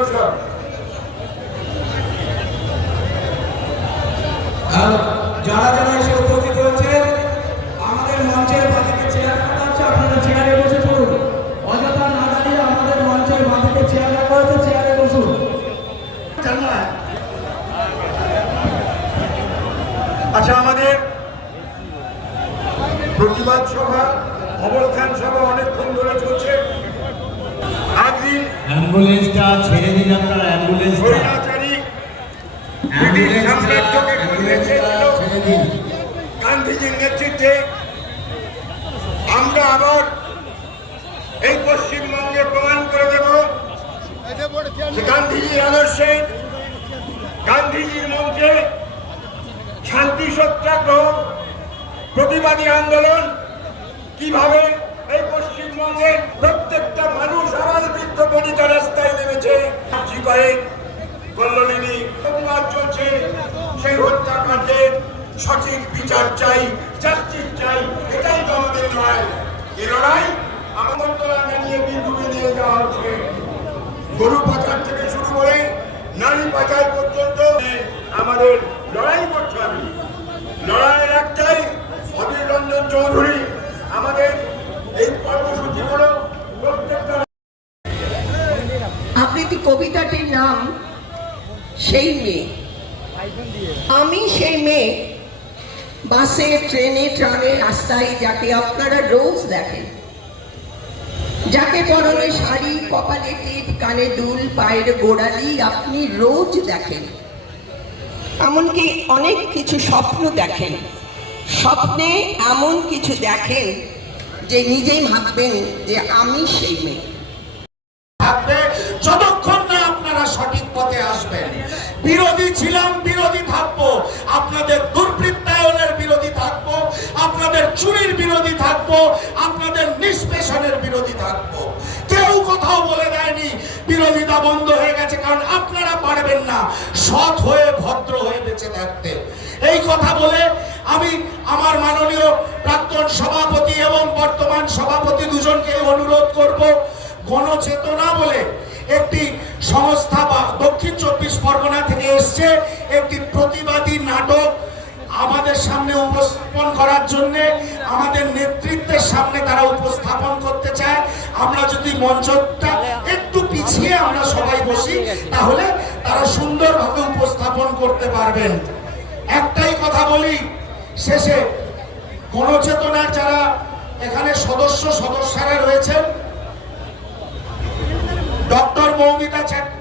উৎসব। যারা যারা এসে উপস্থিত হয়েছেন আমাদের মঞ্চের বাদিকে চেয়ার রাখা আছে, আপনারা চেয়ারে বসে পড়ুন। অযথা না দাঁড়িয়ে আমাদের মঞ্চের বাদিকে চেয়ার রাখা হয়েছে, চেয়ারে বসুন। আচ্ছা, আমাদের প্রতিবাদ সভা, অবস্থান সভা অনেকক্ষণ ধরে চলছে। একদিন অ্যাম্বুলেন্সটা ছেড়ে দিন, আপনারা অ্যাম্বুলেন্সটা গান্ধীজির নেতৃত্বে আমরা আবার এই পশ্চিমবঙ্গে প্রমাণ করে দেব গান্ধীজির আদর্শে, গান্ধীজির মঞ্চে শান্তি সত্যাগ্রহ, প্রতিবাদী আন্দোলন কিভাবে এই পশ্চিমবঙ্গের প্রত্যেকটা মানুষ আবার বৃদ্ধ বনিতা রাস্তায় নেমেছে। কল্যাণী প্রতিবাদ চলছে, সেই হত্যাকাণ্ডের সঠিক বিচার চাই, জাস্টিস চাই। এটাই তো আমাদের লড়াই। এই লড়াই আমন্ত্রণ জানিয়ে বিন্দুকে নিয়ে যাওয়া হচ্ছে। গরু পাচার থেকে শুরু করে নারী পাচার পর্যন্ত আমাদের লড়াই করতে হবে। লড়াইয়ের একটাই, অধীর রঞ্জন চৌধুরী আমাদের এই কর্মসূচি হলো প্রত্যেকটা। আবৃত্তি কবিতাটির নাম সেই মেয়ে। আমি সেই মেয়ে, বাসে, ট্রেনে, ট্রামে, রাস্তায় যাকে আপনারা রোজ দেখেন, যাকে পরনে শাড়ি, কপালে টিপ, কানে দুল, পায়ের গোড়ালি আপনি রোজ দেখেন। এমনকি অনেক কিছু স্বপ্ন দেখেন, স্বপ্নে এমন কিছু দেখেন যে নিজেই ভাববেন যে আমি সেই মেয়ে। যতক্ষণ না আপনারা সঠিক পথে আসবেন, বিরোধী ছিলাম, বিরোধী থাকবো, আপনাদের দুর্বৃত্তায়নের বিরোধী থাকবো, আপনাদের চুরির বিরোধী থাকবো, আপনাদের নিষ্পেষণের বিরোধী থাকবো। কেউ কোথাও বলে দেয়নি বিরোধিতা বন্ধ হয়ে গেছে, কারণ আপনারা পারবেন না সৎ হয়ে ভদ্র হয়ে বেঁচে থাকতে। এই কথা বলে আমি আমার মাননীয় প্রাক্তন সভাপতি এবং বর্তমান সভাপতি দুজনকে অনুরোধ করব, গণচেতনা বলে একটি সংস্থা বা দক্ষিণ 24 পরগনা থেকে এসছে একটি প্রতিবাদী নাটক আমাদের সামনে উপস্থাপন করার জন্য, আমাদের নেতৃত্বের সামনে তারা উপস্থাপন করতে চায়। আমরা যদি মঞ্চটা একটু পিছিয়ে আমরা সবাই বসি, তাহলে তারা সুন্দরভাবে উপস্থাপন করতে পারবেন। একটাই কথা বলি শেষে, গণচেতনার যারা এখানে সদস্যরা রয়েছেন, ডক্টর মৌমিতা চ্যাটার্জি,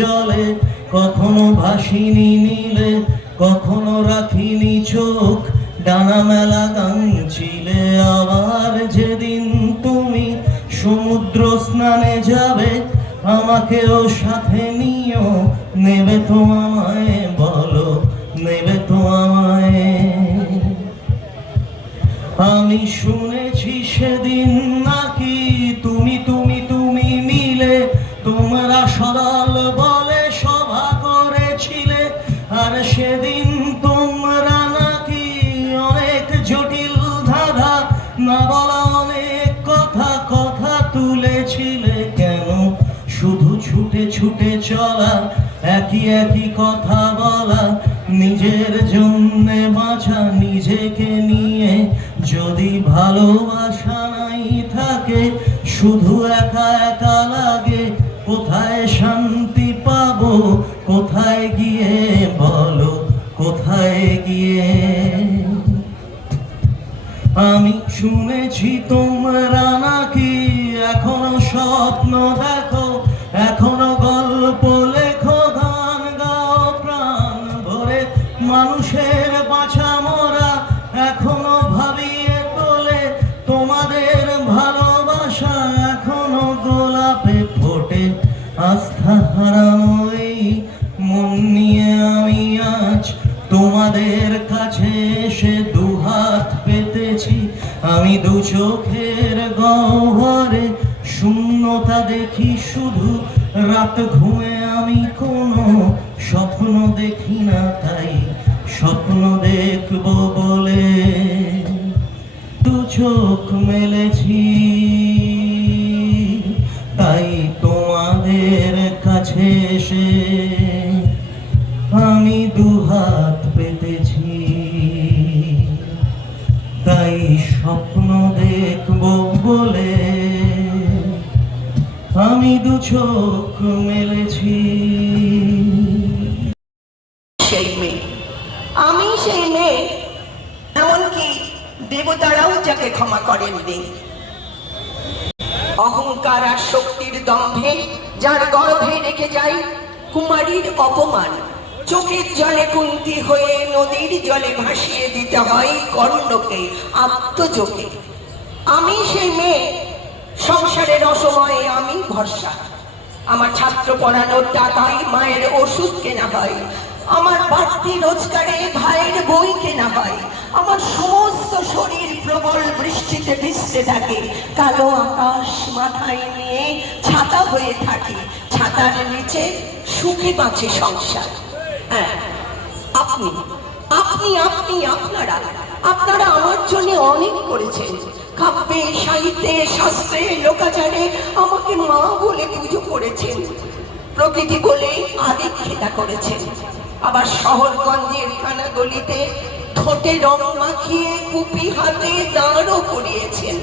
জলে কখনো ভাসিনি নীলে, কখনো রাখিনি চোখ ডানা মেলা গাঙছিলে। আবার যেদিন তুমি সমুদ্র স্নানে যাবে, আমাকেও সাথে নিও, নেবে তো আমায়, বলো নেবে তো আমায়। আমি শুনেছি সেদিন নাকি তুমি তুমি তুমি মিলে তোমরা সরল বলে সভা করেছিলে, আর সেদিন তোমরা নাকি একই কথা বলা, নিজের জন্যে বাঁচা, নিজেকে নিয়ে যদি ভালোবাসা নাই থাকে, শুধু একা একা লাগে, কোথায় শান্তি পাবো, কোথায় গিয়ে বলো, কোথায় গিয়ে? আমি শুনেছি তোমরা নাকি এখনো স্বপ্ন দেখো, এখনো গল্প লেখো, গান গাও প্রাণ ভরে, মানুষের বাঁচা মরা এখনো ভাবিয়ে তোলে, তোমাদের ভালোবাসা এখনো গোলাপে ফোটে। আস্থা হারানো এই মন নিয়ে আমি আজ তোমাদের কাছে এসে দুহাত পেতেছি। আমি দু চোখের গহ্বরে শূন্যতা দেখি শুধু, রাত ঘুমে আমি কোনো স্বপ্ন দেখি না, তাই স্বপ্ন দেখব বলে দু চোখ মেলেছি। তাই তোমাদের কাছে এসে আমি দুহাত পেতেছি, তাই স্বপ্ন দেখব বলে আমি দু চোখ মেলেছি। সেই মেয়ে, আমি সেই মেয়ে, এমনকি দেবতারাও যাকে ক্ষমা করেননি। অহংকার আর শক্তির দম্ভে যার গর্ভে রেখে যায় কুমারীর অপমান, চোখের জলে কুন্তি হয়ে নদীর জলে ভাসিয়ে দিতে হয় কর্ণকে আত্মজোকে। আমি সেই মেয়ে, সংসারের অসময়ে আমি ভরসা। আমার ছাত্র পড়ানোর টাকায় মায়ের ওষুধ কেনা হয়, আমার বাড়তি রোজগারে ভাইয়ের বই কেনা হয়, আমার সমস্ত শরীর প্রবল বৃষ্টিতে ভিজতে থাকে, কালো আকাশ মাথায় নিয়ে ছাতা হয়ে থাকে, ছাতার নিচে সুখে বাঁচে সংসার। হ্যাঁ, আপনি আপনি আপনি আপনারা আপনারা আমার জন্য অনেক করেছেন। কাব্যে, সাহিত্যে, শাস্ত্রে, লোকাচারে আমাকে মা বলে পুজো করেছেন, প্রকৃতি বলে আদিক্ষেতা করেছেন। আবার শহরগঞ্জের কানাগলিতে ঠোঁটে রং মাখিয়ে কুপি হাতে দাঁড়ও করিয়েছেন।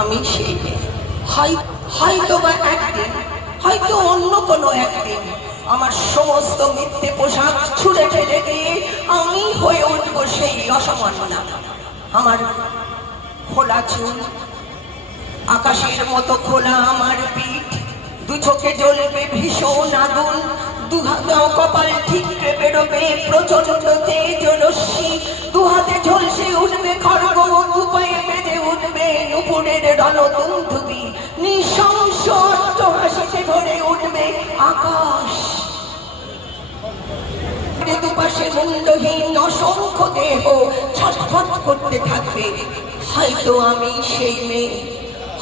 আমি সেই হয়তো বা একদিন, হয়তো অন্য কোনো একদিন আমার সমস্ত মিথ্যে পোশাক ছুঁড়ে ফেলে দিয়ে আমি হয়ে উঠবো সেই অসামান্যা। আমার খোলা চুল, আকাশের মতো খোলা আমার পিঠ, দু চোখে জ্বলবে ভীষণ আগুন, দু হাতে কপাল ঠিকরে বেরোবে প্রচন্ড তেজ রশ্মি, দু হাতে ঝলসে উঠবে খড়গ, দু পায়ে বেঁধে উঠবে নুপুরের রণদুন্দুবি, নৃশংস হাসিতে ভরে উঠবে আকাশ। দুপাশে মুন্ডহীন অসংখ্য দেহ ছটফট করতে থাকবে। হয়তো আমি সেই মেয়ে,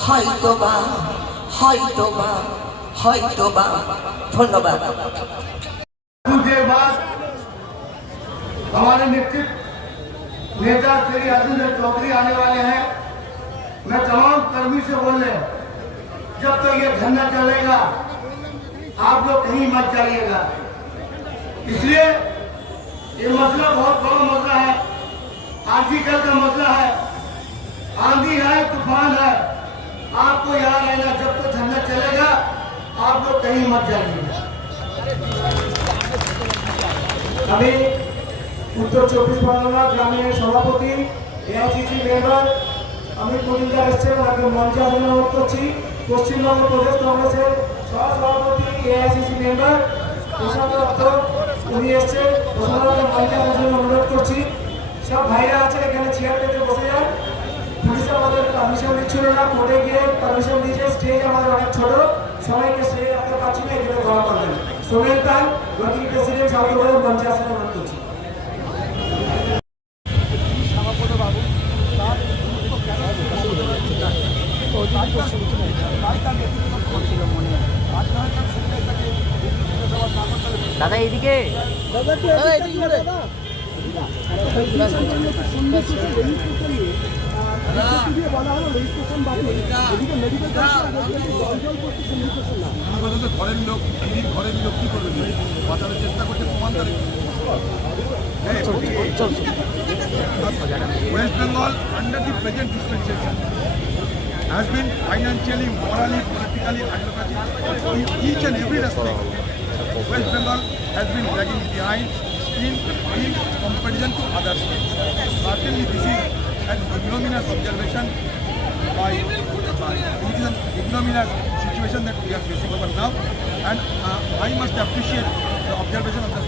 হয়তোবা হয়তোবা হয়তোবা। ধন্যবাদ। कुछ देर बाद हमारे नेतृत्व नेता श्री अर्जुन चौधरी आने वाले हैं। मैं तमाम कर्मी से बोल रहे हैं, जब तक ये धरना चलेगा आप लोग कहीं मत जाइएगा। इसलिए ये मसला बहुत बड़ा मसला है, आर्थिकल का मसला है, आंधी है, तूफान है। आपको याद रहना, जब तक धरना चलेगा आप लोग कहीं मत जाइएगा। আমি উত্তর 24 পরগনা গ্রামের সভাপতি, এআইসিসি মেম্বার আমি মজুমদার এসছেন, ওনাকে মঞ্চে অনুরোধ করছি। পশ্চিমবঙ্গ প্রদেশ কংগ্রেসের সহসভাপতি, এআইসিসি মেম্বার প্রশান্ত দত্ত, উনি এসছেন, প্রশান্তকে মঞ্চে অনুরোধ করছি। সব ভাইরা আছে এখানে চেয়ার পেতে বসে যান। পুলিশ আমাদের পারমিশন দিচ্ছিল না, কোর্টে গিয়ে পারমিশন দিয়েছে। স্টেজ আমাদের অনেক ছোট, সবাইকে স্টেজে রাখতে পারছি না, এখানে ঘোরা করবেন। সোমেন তাই ওয়ার্কিং প্রেসিডেন্ট সভাপতি মঞ্চে আসেন, অনুরোধ করছি। দাদা এইদিকে ঘরের লোক ঘরের লোক কি করবে বাঁচানোর চেষ্টা করছে প্রমাণ West Bengal under the present dispensation has been financially, morally, politically, advocacy in each and every respect. West Bengal has been lagging behind in comparison to other states. Certainly this is an ignominious observation it is an ignominious situation that we are facing over now, and I must appreciate the observation of the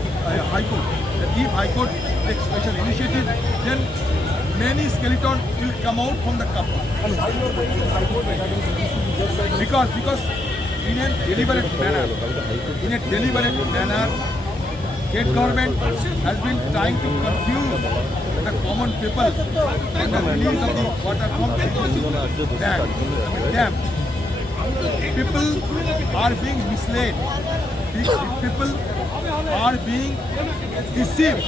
High Court that if High Court takes special initiative, then many skeletons will come out from the cup. Because in a deliberate manner, state government has been trying to confuse the common people on the release of the water from dam. People are being misled. People are being deceived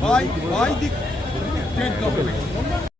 by the state government.